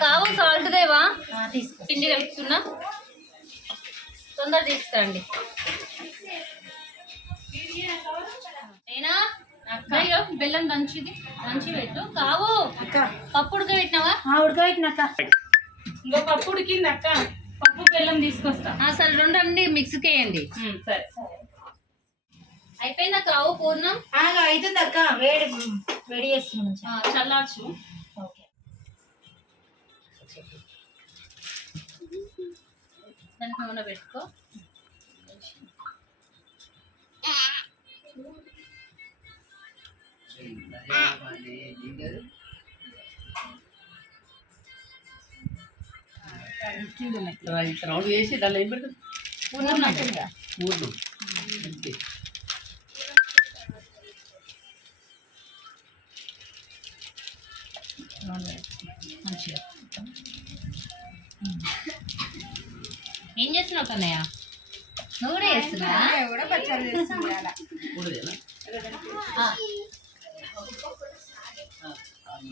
కావు సాల్ట్ దేవా పిండి కలుపుతున్నా తొందర తీసుకురండి నేనా అయ్యో బెల్లం దంచి పెట్టు కావు పప్పు ఉడకబెట్టినావా ఉడకబెట్టినాక ఇంకో పప్పు ఉడికింది అక్క పప్పు బెల్లం తీసుకొస్తా సరే రెండు అన్ని మిక్స్కి వేయండి సరే అయిపోయిందా కావు పూర్ణం అవుతుంది అక్క వేడి వేడి చేస్తున్నాం చల్లార్చు ఓకే దానికి నూనె పెట్టుకో రౌండ్ వేసి దానిలో ఏం పెడుతుంది మూడు మంచిగా ఏం చేస్తున్నావు కన్నయ్య నువ్వు కూడా చేస్తున్నా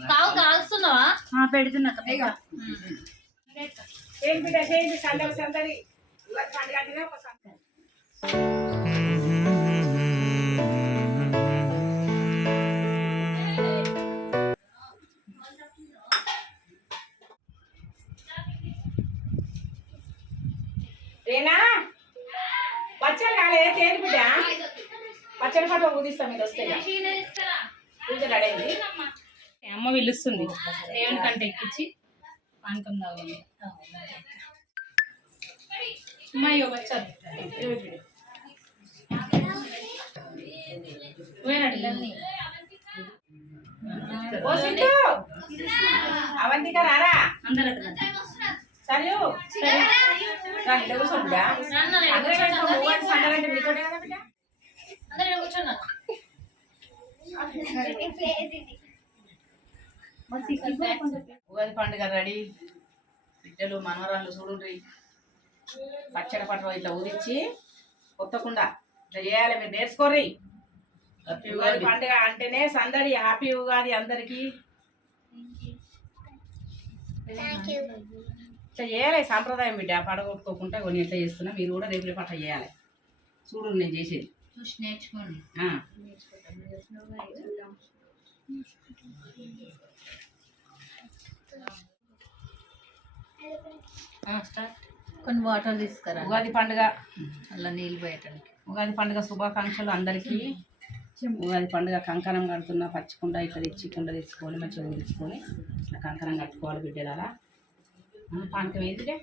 కావు కాలుస్తున్నావా పెడుతున్నా రేనా పచ్చడి కాలే తేలి బిడ్డ పచ్చడి పట్ల ఊదిస్తాం మీరు వస్తే పూజ అడైంది అమ్మ పిలుస్తుంది దేవుని కంటే ఎక్కించి పానకం తాగాలి అమ్మాయ్యో వచ్చారు అవంతిక రారా అందరూ సరే కూర్చోండి ఉగాది పండుగ రెడీ బిడ్డలు మనవరాళ్ళు చూడుండ్రి పచ్చడి పట్ల ఇట్లా ఊదిచ్చి కొత్తకుండా ఇట్లా చేయాలి మీరు నేర్చుకోర్రి ఉగాది పండుగ అంటేనే సందడి హ్యాపీ ఉగాది అందరికీ ఇట్లా చేయాలి సాంప్రదాయం బిడ్డ పడగొట్టుకోకుండా కొన్ని ఎట్లా చేస్తున్నా మీరు కూడా రేపు పట్ల చేయాలి చూడు నేను చేసేది చూసి నేర్చుకోండి కొన్ని వాటర్ తీసుకురా ఉగాది పండుగ అలా నీళ్ళు పోయటానికి ఉగాది పండుగ శుభాకాంక్షలు అందరికీ ఉగాది పండుగ కంకణం కడుతున్నా పచ్చకుండా ఇట్లా తెచ్చుకుండా తెచ్చుకొని మంచిగా తెచ్చుకొని ఇట్లా కంకణం కట్టుకోవాలి బిడ్డలు అలా పానకం వేదిలే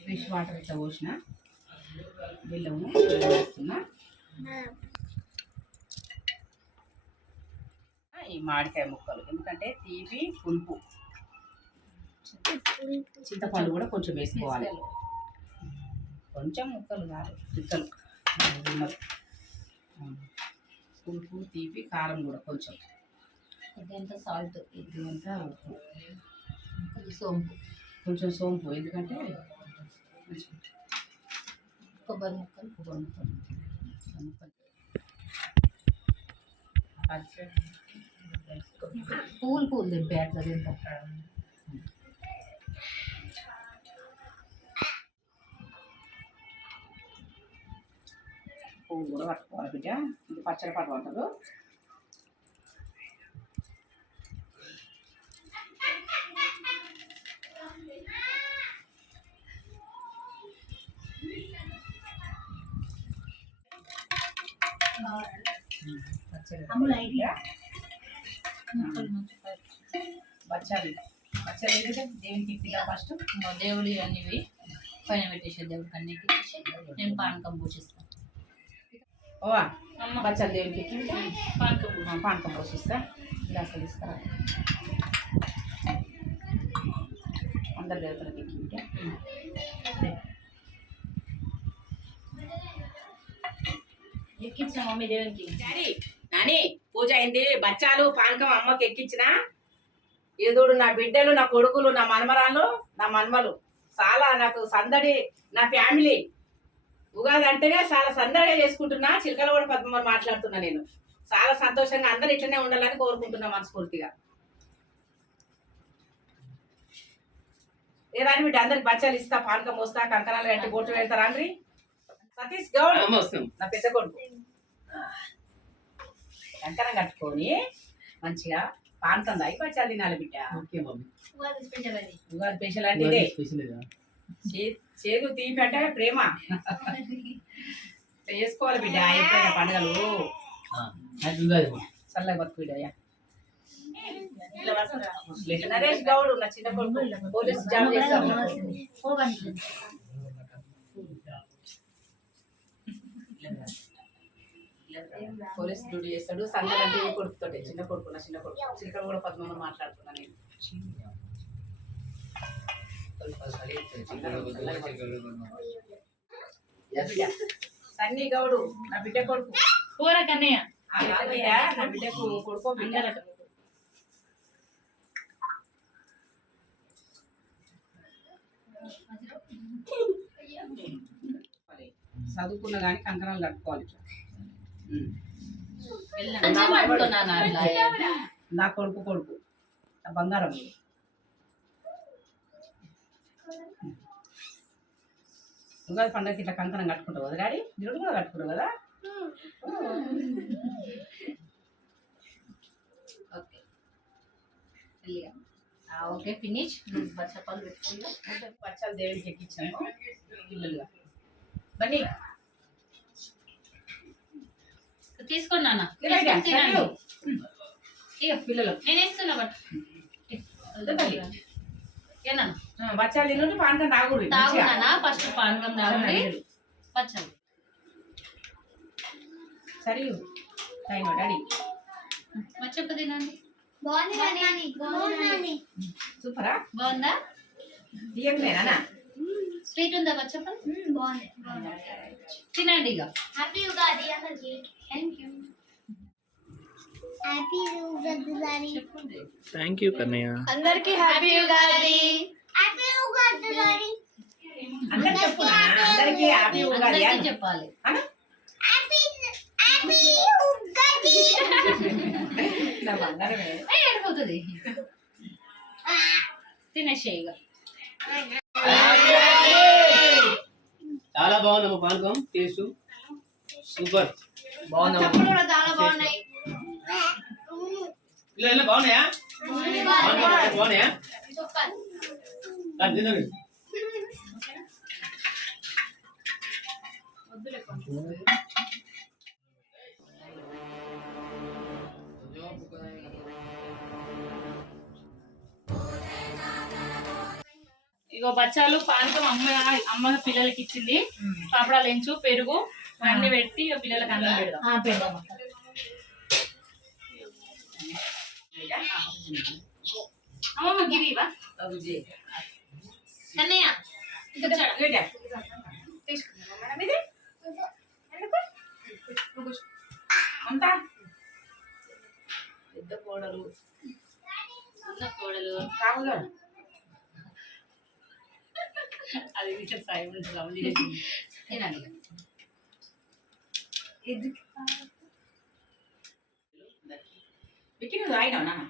ఫ్రెష్ వాటర్ ఇట్లా పోసిన బెల్లము వేస్తున్నా ఈ మామిడికాయ ముక్కలు ఎందుకంటే తీపి పులుపు చింతపండు కూడా కొంచెం వేసుకోవాలి కొంచెం ముక్కలు కాదు ముక్కలు పులుపు తీపి కారం కూడా కొంచెం ఇదంతా సాల్ట్ ఇదంతా ఉప్పు కొంచెం సోంపు కొంచెం సోంపు ఎందుకంటే కొబ్బరి ముక్కలు పూలు దింపే అట్లా తింటా పువ్వు కూడా పట్టుకోవాలి బిడ్డ ఇది పచ్చడి పట్టు అంటారు బచ్చాలి బచ్చాలి దేవునికి ఇప్పిగా ఫస్ట్ దేవుడి అన్నివి పైన పెట్టేసి దేవుడికి అన్ని ఎక్కించి నేను పానకం పోషిస్తాను ఓవా బచ్చాలి దేవునికి ఎక్కించి పానకం పోషిస్తా గ్లాస్ తీసుకురా అందరు దేవతలకు ఎక్కింటే ఎక్కించిన మమ్మీ దేవునికి నాని పూజ అయింది బచ్చాలు పానకం అమ్మకి ఎక్కించిన ఏదోడు నా బిడ్డలు నా కొడుకులు నా మనమరాలు నా మనమలు చాలా నాకు సందడి నా ఫ్యామిలీ ఉగాది అంటేనే చాలా సందడిగా చేసుకుంటున్నా చిలకల కూడా పద్మ మాట్లాడుతున్నా నేను చాలా సంతోషంగా అందరు ఇట్లనే ఉండాలని కోరుకుంటున్నాం మనస్ఫూర్తిగా. ఏ రాని బిడ్డ అందరికి బచ్చాలు ఇస్తా, పానకం వస్తా, కంకణాలు కట్టి బొట్టు పెడతారా అండి. సతీష్ గౌడ్ నా పెద్ద కొడుకు కంకణం కట్టుకొని మంచిగా పానకం తాగి బచ్చాలు తినాలి బిడ్డ. ఉగాది స్పెషల్ అంటే ఇదే. చేదు తీపి అంటే ప్రేమ చేసుకోవాలి బిడ్డ. ఎప్పుడైనా పండుగలు చల్లగా బతుకు బిడ్డ. నరేష్ గౌడ్ నా చిన్న కొడుకు పోలీస్ జాబ్ చేస్తాడు. పోలీస్ డ్యూటీ చేస్తాడు. సంగతి కొడుకుతో చిన్న కొడుకు నా చిన్న కొడుకు చిలకలు కూడా పద్మమ్మ మాట్లాడుతున్నా నేను. సన్నీ గౌడు నా బిడ్డ కొడుకు కూర కన్నయ్య నా బిడ్డకు కొడుకో బిడ్డ. చదువుకున్న కానీ కంకణాలు కట్టుకోవాలి. నా కొడుకు కొడుకు నా బంగారం. ఉగాది పండుగకి ఇట్లా కంకణం కట్టుకుంటావు కదా డాడీ? మీరు కూడా కట్టుకుంటావు కదా? Okay okay finish. బచ్చపాలు పెట్టుకుంటా. బచ్చాలు దేవుడికి ఎక్కించాను పిల్లలుగా. బన్నీ తీసుకోండి నాన్న. పిల్లలు నేను ఇస్తున్నా బట్ బచ్చాలు తినండి, పానకం తాగురు. తాగునా ఫస్ట్ పానకం తాగుండి బచ్చాలు. సరే డాడీ బచ్చప్ప తినండి. సూపరా? బాగుందా? తీయకలేనా? స్వీట్ ఉందా బచ్చప్ప? బాగుంది. తినండి ఇక. హ్యాపీ ఉగాది అందరికీ. Thank you. Happy Ugadi. Thank you Kannayya. అందరికీ హ్యాపీ ఉగాది. హ్యాపీ ఉగాది. అందరికి చెప్పు నాన్న, అందరికి హ్యాపీ ఉగాది అని చెప్పాలి. హ్యాపీ ఉగాది. నా బంగారమే ఏడిపోతుంది. తినేసే ఇక. చాలా బాగుందమ్మా పానకం, టేస్ట్ సూపర్. బాగుందా? చాలా బాగున్నాయి. ఇలా బాగున్నాయా? బాగున్నాయా? తినండి. ఇగో బచ్చాలు పానకం అమ్మ పిల్లలకి ఇచ్చింది. పాపడాలు ఎంచు పెరుగు అన్ని పెట్టి పిల్లలకి అన్నం పెడదాం. అమ్మమ్మ గిరివా కన్నయ్య అంతా పెద్ద కోడలు చిన్న కోడలు కావుగా అది సాయం తినండి. విక్కి నువ్వు తాగినావు నాన్న?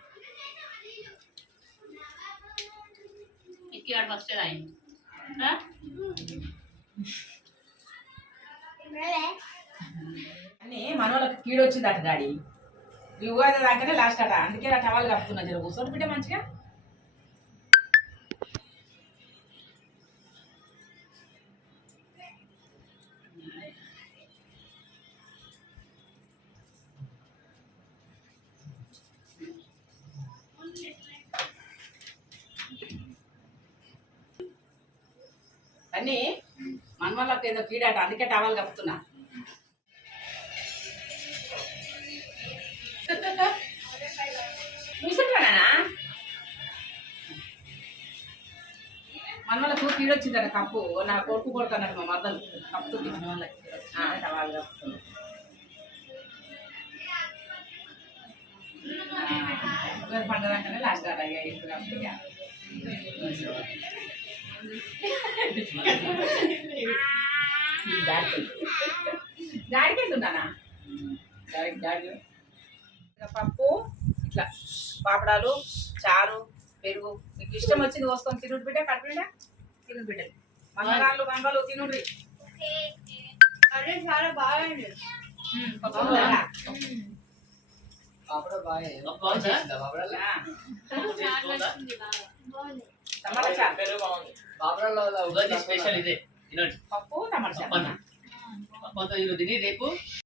ఇక్కి వాడు ఫస్ట్ అయింది. అని మనోళ్ళకి కీడు వచ్చిందట డాడీ. ఈ ఉగాది దాకానే లాస్ట్ అట. అందుకే ఆ టవాలు కప్పుతున్నా. జర కూర్చొని బిడ్డ మంచిగా. అని మనవాళ్ళకి ఏదో కీడాట, అందుకే టవాలు కప్పుతున్నా. చూసుకుంటానా మనవాళ్ళకు కీడొచ్చిందట. కప్పు నా కొడుకు కొడుతున్నట్టు మా మద్దలు కప్పుతుంది మన వాళ్ళకి. టవాలు కప్పుతుంది. పండుగ అంటేనే లాస్ట్ ఆట. ఇప్పుడు కప్పుతుంది. డాడీకి వెళ్తున్నానా? డాడీ ఇక పప్పు ఇట్లా పాపడాలు చారు పెరుగు మీకు ఇష్టం వచ్చింది పోసుకొని తినుడు బిడ్డ కడుపుండ తినుడు బిడ్డలు మనవరాళ్ళు గంగలు తినుడ్రి అదే చాలా బాగుంది. పప్పు ఉందా? బాగుందా? ఆ, బాగుంది. టమాటా చారు ఉగాది స్పెషల్ ఇదే తినండి పప్పు టమాటా చారు పప్పు అంతా ఈరోజు తిని రేపు